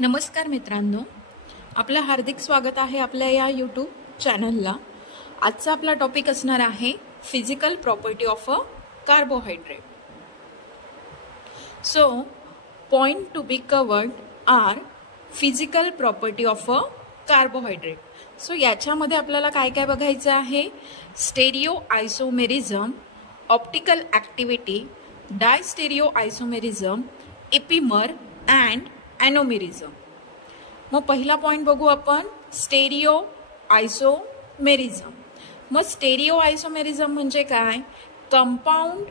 नमस्कार मित्रांनो, आपलं हार्दिक स्वागत आहे आपल्या या यूट्यूब चॅनलला। आजचा आपला टॉपिक असणार आहे physical property of a carbohydrate. So point to be covered are physical property of a carbohydrate. So याच्यामध्ये आपल्याला काय काय बघायचं आहे, stereo isomerism, optical activity, diastereo isomerism, epimer and anomerism. मग पहिला पॉइंट बघू आपण, स्टेरिओ आयसोमेरिझम। मग स्टेरिओ आयसोमेरिझम म्हणजे काय, compound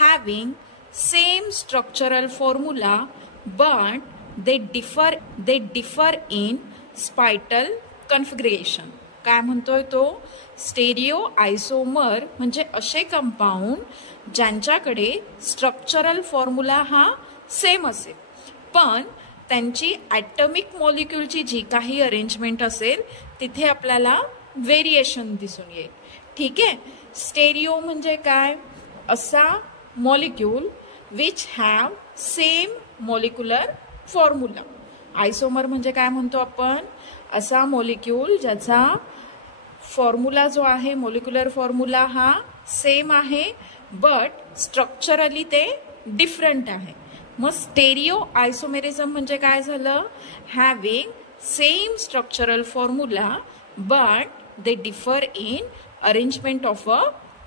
having same structural formula but they differ in spatial configuration. काय म्हणतोय तो, स्टेरिओ आयसोमर म्हणजे असे कंपाउंड ज्यांच्याकडे स्ट्रक्चरल फॉर्म्युला हा सेम असेल पण त्यांची ॲटॉमिक मॉलिक्यूलची जी काही अरेंजमेंट असेल तिथे आपल्याला व्हेरिएशन दिसून येईल। ठीक आहे, स्टेरिओ म्हणजे काय, असा molecule which have same molecular formula. Isomer म्हणजे काय म्हणतो आपण, असा मॉलिक्यूल ज्याचा फॉर्म्युला जो आहे, मॉलिक्युलर फॉर्म्युला हा सेम आहे बट स्ट्रक्चरली ते डिफरंट आहे। मग स्टेरिओ आयसोमेरिझम म्हणजे काय झालं, having same structural formula but they differ in arrangement of a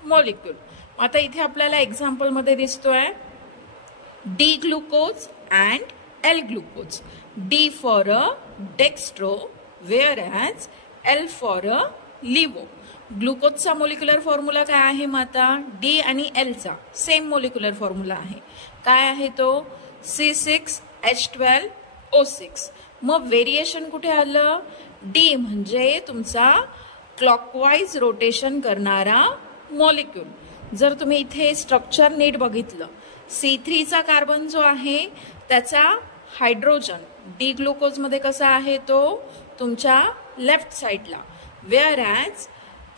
molecule. आता इथे आपल्याला एक्झाम्पल मध्ये दिसतोय D glucose and L glucose. D for a dextro whereas L for a levo. ग्लुकोजचा मॉलिक्युलर फॉर्म्युला काय आहे, माता डी आणि एलचा सेम मॉलिक्युलर फॉर्म्युला आहे। काय आहे तो, C6H12O6। मग व्हेरिएशन कुठे आलं, डी म्हणजे तुमचा क्लॉकवाईज रोटेशन करणारा मॉलिक्यूल। जर तुम्ही इथे स्ट्रक्चर नीट बघितलं, C3चा कार्बन जो आहे त्याचा हायड्रोजन डी ग्लुकोज मध्ये कसा आहे तो तुमच्या लेफ्ट साइडला, वेअर ॲज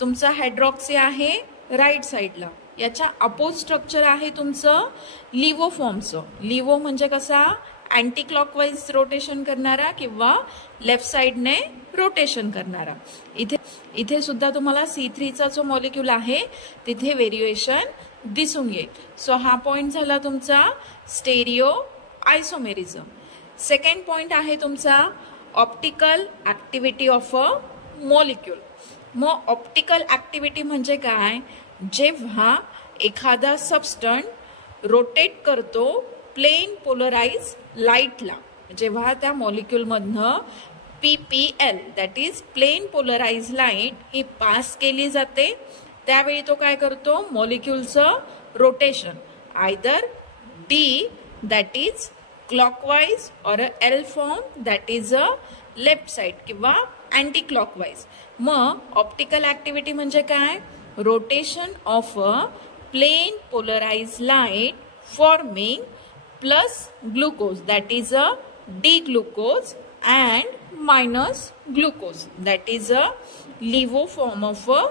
तुमचा हायड्रॉक्सी आहे राईट साइडला। याच्या अपोज स्ट्रक्चर आहे तुमचं लिवो फॉर्मचं। लिवो म्हणजे कसा, अँटी क्लॉकवाईज रोटेशन करणारा किंवा लेफ्ट साइडने रोटेशन करणारा। इथे सुद्धा तुम्हाला C3चा जो मॉलिक्यूल आहे तिथे व्हेरिएशन दिसून येईल। सो हा पॉइंट झाला तुमचा स्टेरिओ आयसोमेरिझम। सेकंड पॉइंट आहे तुमचा optical activity of a molecule. मग ऑप्टिकल ॲक्टिव्हिटी म्हणजे काय, जेव्हा एखादा सबस्टंट रोटेट करतो प्लेन पोलराइज लाईटला, जेव्हा त्या मॉलिक्यूलमधनं PPL that is plane polarise light ही पास केली जाते, त्यावेळी तो काय करतो, मॉलिक्यूलचं rotation either D that is clockwise or L form that is a left side किंवा अँटी क्लॉकवाईज। मग ऑप्टिकल ॲक्टिव्हिटी म्हणजे काय, rotation of a plane polarise light forming plus glucose that is a D glucose and minus glucose that is a LIVO form of a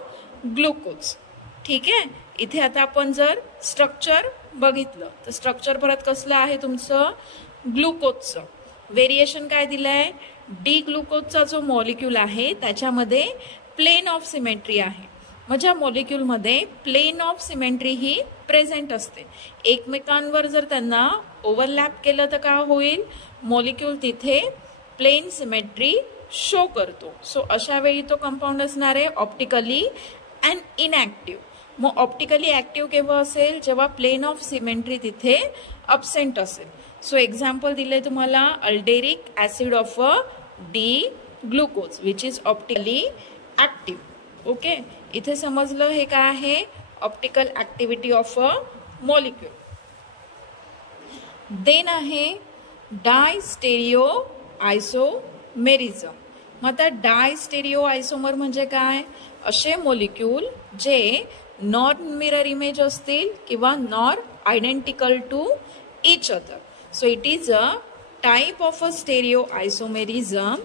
glucose। ठीक आहे, इथे आता आपण जर स्ट्रक्चर बघितलं तर स्ट्रक्चर परत कसलं आहे तुमचं, ग्लुकोजचं। व्हेरिएशन काय दिलंय, डी ग्लुकोजचा जो मॉलिक्यूल आहे त्याच्यामध्ये प्लेन ऑफ सिमेट्री आहे। म्हणजे मॉलिक्यूलमध्ये प्लेन ऑफ सिमेट्री ही प्रेझेंट असते। एकमेकांवर जर त्यांना ओव्हरलॅप केलं तर काय होईल, मॉलिक्यूल तिथे प्लेन सिमेट्री शो करतो। सो अशा वेळी तो कंपाऊंड असणार आहे ऑप्टिकली अँड इनॲक्टिव्ह। मग ऑप्टिकली ॲक्टिव्ह केव्हा असेल, जेव्हा प्लेन ऑफ सिमेट्री तिथे अब्सेंट असेल। सो एक्झाम्पल दिले तुम्हाला aldaric acid of a D glucose which is optically active. Okay, इथे समजलं हे काय आहे, optical activity of a molecule. Then आहे डायस्टेरिओ आयसोमेरिझम। मग आता डायस्टेरिओ आयसोमर म्हणजे काय, असे मॉलिक्यूल जे नॉन मिरर इमेज असतील किंवा nor identical to each other. So it is a type of a stereo isomerism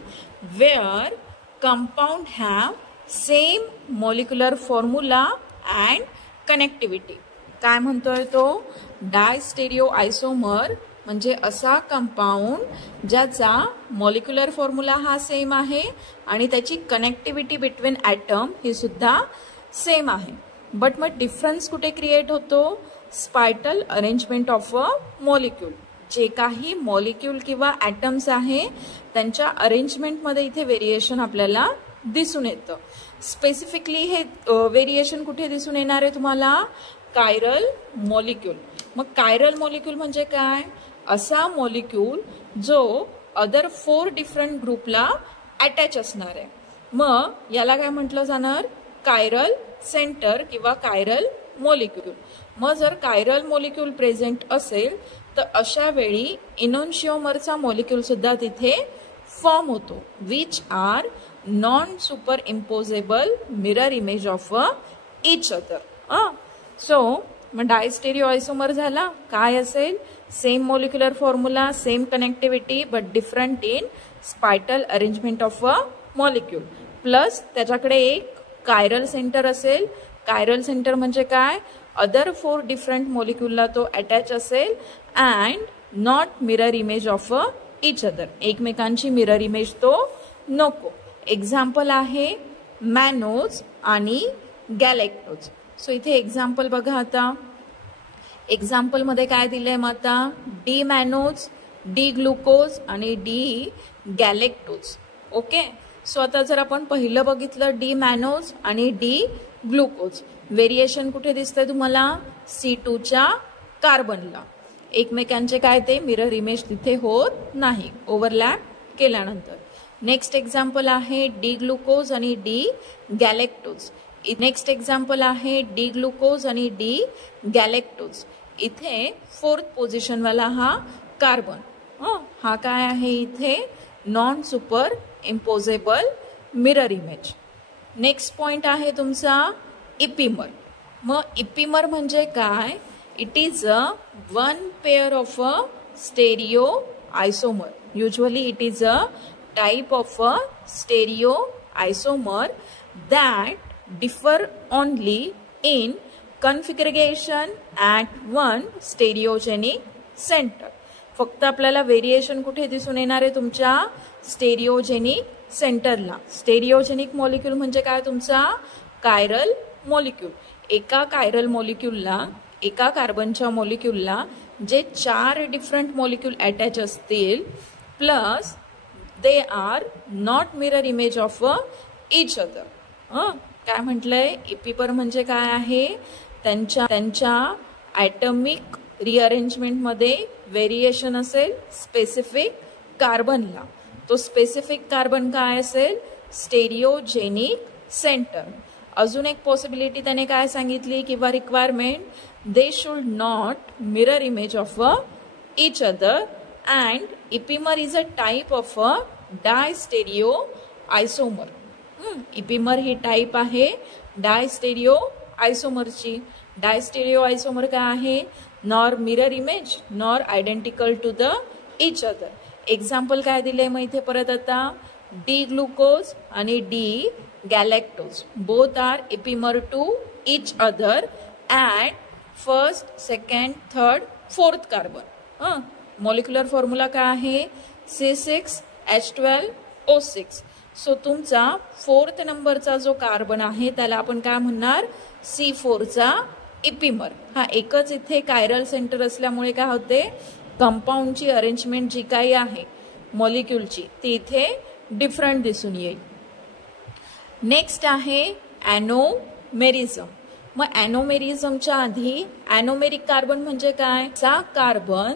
where compound have same molecular formula and connectivity. काय म्हणतोय तो, डायस्टेरिओ आयसोमर म्हणजे असा कंपाऊंड ज्याचा मॉलिक्युलर फॉर्म्युला हा सेम आहे आणि त्याची कनेक्टिव्हिटी बिटवीन ॲटम ही सुद्धा सेम आहे. बट मग डिफरन्स कुठे क्रिएट होतो? स्पायटल अरेंजमेंट ऑफ अ मॉलिक्यूल. जे काही मॉलिक्यूल किंवा ॲटम्स आहे त्यांच्या अरेंजमेंटमध्ये इथे व्हेरिएशन आपल्याला दिसून येतं. स्पेसिफिकली हे व्हेरिएशन कुठे दिसून येणार आहे तुम्हाला? Chiral molecule. मग कायरल मॉलिक्यूल म्हणजे काय? असा मॉलिक्यूल जो अदर 4 डिफरंट ग्रुपला अटॅच असणार आहे. मग याला काय म्हटलं जाणार? कायरल सेंटर किंवा कायरल मॉलिक्यूल. मग जर कायरल मॉलिक्यूल प्रेझेंट असेल तर अशा वेळी इनोन्शिओमरचा मॉलिक्यूल सुद्धा तिथे फॉर्म होतो, which are non superimposable mirror image of each other. So मग डायस्टेरिओ आयसोमर झाला. काय असेल? Same molecular formula, same connectivity, but different in spatial arrangement of a molecule. Plus त्याच्याकडे एक कायरल सेंटर असेल. कायरल सेंटर म्हणजे काय? Other 4 different मॉलिक्यूलला तो अटॅच असेल and not mirror image of each other. एकमेकांची मिरर इमेज तो नको. एक्झाम्पल आहे मॅनोज आणि गॅलेक्टोज. सो इथे एक्झाम्पल बघा. आता एक्झाम्पलमध्ये काय दिलंय मग आता? डी मॅनोज, डी ग्लुकोज आणि डी गॅलेक्टोज. ओके. सो आता जर आपण पहिलं बघितलं डी मॅनोज आणि डी ग्लुकोज, व्हेरिएशन कुठे दिसतंय तुम्हाला? C2च्या कार्बनला. एकमेकांचे काय ते मिरर इमेज तिथे होत नाही ओव्हरलॅप केल्यानंतर. नेक्स्ट एक्झाम्पल आहे डी ग्लुकोज आणि डी गॅलेक्टोज. नेक्स्ट एक्झाम्पल आहे डी ग्लुकोज आणि डी गॅलेक्टोज. इथे 4th पोझिशनवाला हा कार्बन. हा काय आहे? इथे non superimposable mirror image. Next point आहे तुमचा इपिमर. मग इपिमर म्हणजे काय? It is a one pair of a stereoisomer. Usually it is a type of a stereoisomer that differ only in configuration at one stereogenic center. फक्त आपल्याला variation कुठे दिसून येणार आहे? तुमच्या स्टेरिओजेनिक सेंटरला. स्टेरिओजेनिक मॉलिक्यूल म्हणजे काय? तुमचा कायरल मॉलिक्यूल. एका कायरल मॉलिक्यूलला, एका कार्बनच्या मॉलिक्यूलला जे 4 डिफरंट मॉलिक्यूल अटॅच असतील plus they are not mirror image of each other. काय म्हटलंय? इपिपर म्हणजे काय आहे? त्यांच्या ॲटमिक रिअरेंजमेंटमध्ये व्हेरिएशन असेल स्पेसिफिक कार्बनला. तो स्पेसिफिक कार्बन काय असेल? Stereogenic centre. अजून एक पॉसिबिलिटी त्याने काय सांगितली किंवा requirement? They should not mirror image of each other and epimer is a type of a diastereoisomer. Epimer ही टाइप आहे डायस्टेरिओ आयसोमरची. डायस्टेरिओ आयसोमर काय आहे? Nor mirror image nor identical to the each other. Example काय दिले मग इथे परत आता? डी ग्लुकोज आणि D galactose both are epimer to each other at 1st, 2nd, 3rd, 4th carbon. Molecular formula काय आहे? C6H12O6. सो तुमचा 4th नंबरचा जो कार्बन आहे त्याला आपण काय म्हणणार? C4चा इपिमर. हा एकच इथे कायरल सेंटर असल्यामुळे काय होते? कंपाऊंडची अरेंजमेंट जी काही आहे मॉलिक्यूलची ती इथे डिफरंट दिसून येईल. नेक्स्ट आहे ॲनोमेरिझम. मग ॲनोमेरिझमच्या आधी ॲनोमेरिक कार्बन म्हणजे काय? चा carbon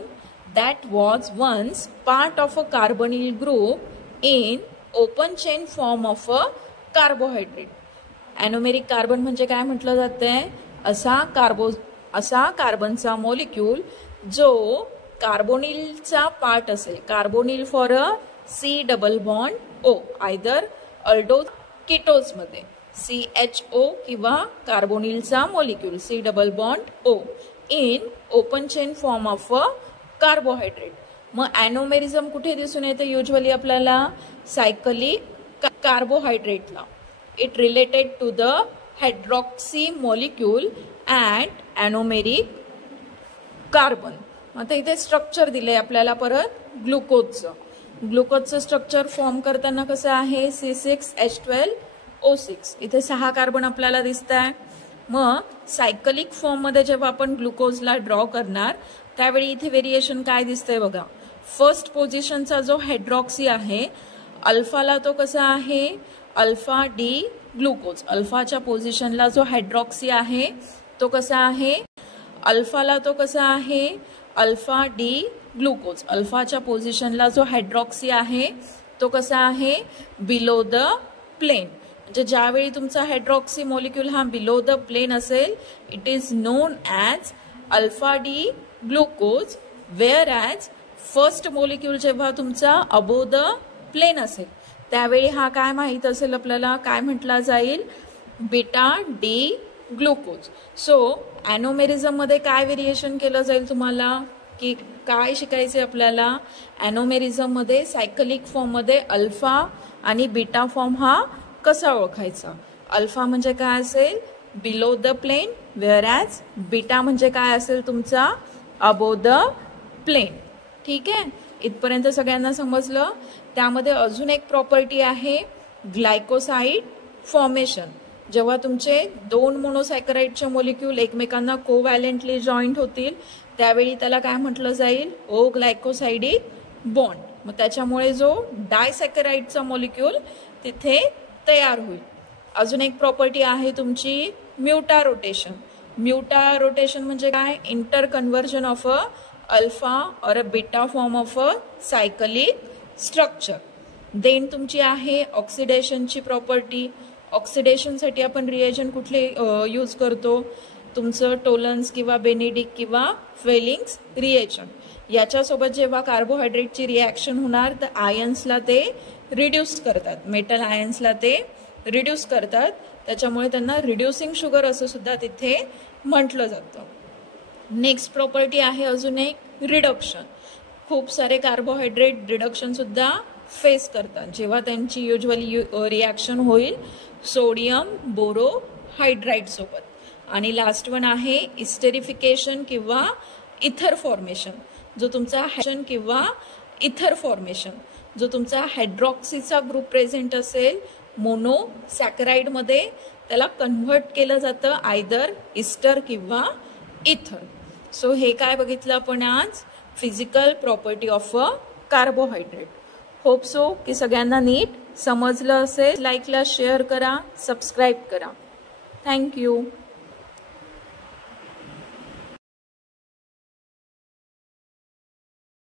that was once part of a carbonyl group in open chain form of a carbohydrate. Anomeric carbon म्हणजे काय म्हटलं जातंय? असा कार्बनचा मॉलिक्यूल जो कार्बोनिलचा पार्ट असेल. Carbonyl for a C double bond O either अल्डो कीटोजमध्ये CHO किंवा कार्बोनिलचा molecule C double bond O in open chain form of a carbohydrate. मग ॲनोमेरिझम कुठे दिसून येते? युजली आपल्याला सायकलिक कार्बोहायड्रेटला. It related to the hydroxy molecule at anomeric carbon. आता इथे स्ट्रक्चर दिले आपल्याला परत ग्लुकोजचं. ग्लुकोजचं स्ट्रक्चर फॉर्म करताना कसं आहे, C6H12O6. इथे 6 कार्बन आपल्याला दिसत आहे. मग सायकलिक फॉर्म मध्ये जेव्हा आपण ग्लुकोजला ड्रॉ करणार त्यावेळी इथे व्हेरिएशन काय दिसतंय बघा. फर्स्ट पोझिशनचा जो हायड्रॉक्सी आहे अल्फाला तो कसा आहे, अल्फा डी ग्लुकोज. अल्फाच्या पोझिशनला जो हायड्रॉक्सी आहे तो कसा आहे, अल्फाला तो कसा आहे, अल्फा डी ग्लुकोज. अल्फाच्या पोझिशनला जो हायड्रॉक्सी आहे तो कसा आहे, बिलो द प्लेन. म्हणजे ज्यावेळी तुमचा हायड्रॉक्सी मॉलिक्यूल हा बिलो द प्लेन असेल it is non as alpha D glucose, wear as first molecule जेव्हा तुमचा अबो द प्लेन असेल त्यावेळी हा काय माहित असेल आपल्याला, काय म्हटला जाईल, बीटा डी ग्लुकोज. सो ॲनोमेरिझम मध्ये काय व्हेरिएशन केलं जाईल तुम्हाला, की काय शिकायचे आपल्याला, ॲनोमेरिझम मध्ये सायकलिक फॉर्म मध्ये अल्फा आणि बीटा फॉर्म हा कसा ओळखायचा. अल्फा म्हणजे काय असेल, below the plane, whereas beta म्हणजे काय असेल तुमचा, अबो द प्लेन. ठीक आहे, इथपर्यंत सगळ्यांना समजलं. त्यामध्ये अजून एक प्रॉपर्टी आहे ग्लायकोसाइड फॉर्मेशन. जेव्हा तुमचे 2 मोनोसॅकराइडचे मॉलिक्यूल एकमेकांना कोव्हॅलेंटली जॉईंट होतील त्यावेळी त्याला काय म्हटलं जाईल, ओ ग्लायकोसाइडिक बॉन्ड. मग त्याच्यामुळे जो डायसॅकराइडचा मॉलिक्यूल तिथे तयार होईल. अजून एक प्रॉपर्टी आहे तुमची म्युटा रोटेशन. म्युटा रोटेशन म्हणजे काय, interconversion of a alpha or a beta form of a cyclic structure. Then तुमची आहे ऑक्सिडेशनची प्रॉपर्टी. ऑक्सिडेशनसाठी आपण रिएजंट कुठले यूज करतो, तुमचं टोलन्स किंवा बेनेडिक्ट किंवा फेलिंग्स रिएजंट. याच्यासोबत जेव्हा कार्बोहायड्रेटची रिॲक्शन होणार तर आयन्सला ते रिड्यूस करतात, मेटल आयन्सला ते रिड्यूस करतात, त्याच्यामुळे त्यांना रिड्युसिंग शुगर असं सुद्धा तिथे म्हटलं जातं. नेक्स्ट प्रॉपर्टी आहे अजून एक रिडक्शन. खूप सारे कार्बोहायड्रेट रिडक्शन सुद्धा फेस करतात जेव्हा त्यांची युजली रिॲक्शन होईल सोडियम बोरो हायड्राईड सोबत. आणि लास्ट वन आहे इस्टेरिफिकेशन किंवा इथर फॉर्मेशन. जो तुमचा हॅशन किंवा इथर फॉर्मेशन, जो तुमचा हायड्रॉक्सीचा ग्रुप प्रेझेंट असेल मोनोसॅकराइड मध्ये त्याला कन्व्हर्ट केलं जातं आयदर इस्टर किंवा इथर. सो हे काय बघितलं आपण आज, physical property of a carbohydrate. Hope so की सगळ्यांना नीट समजलं असेल. लाईकला शेअर करा, सबस्क्राईब करा. थँक्यू.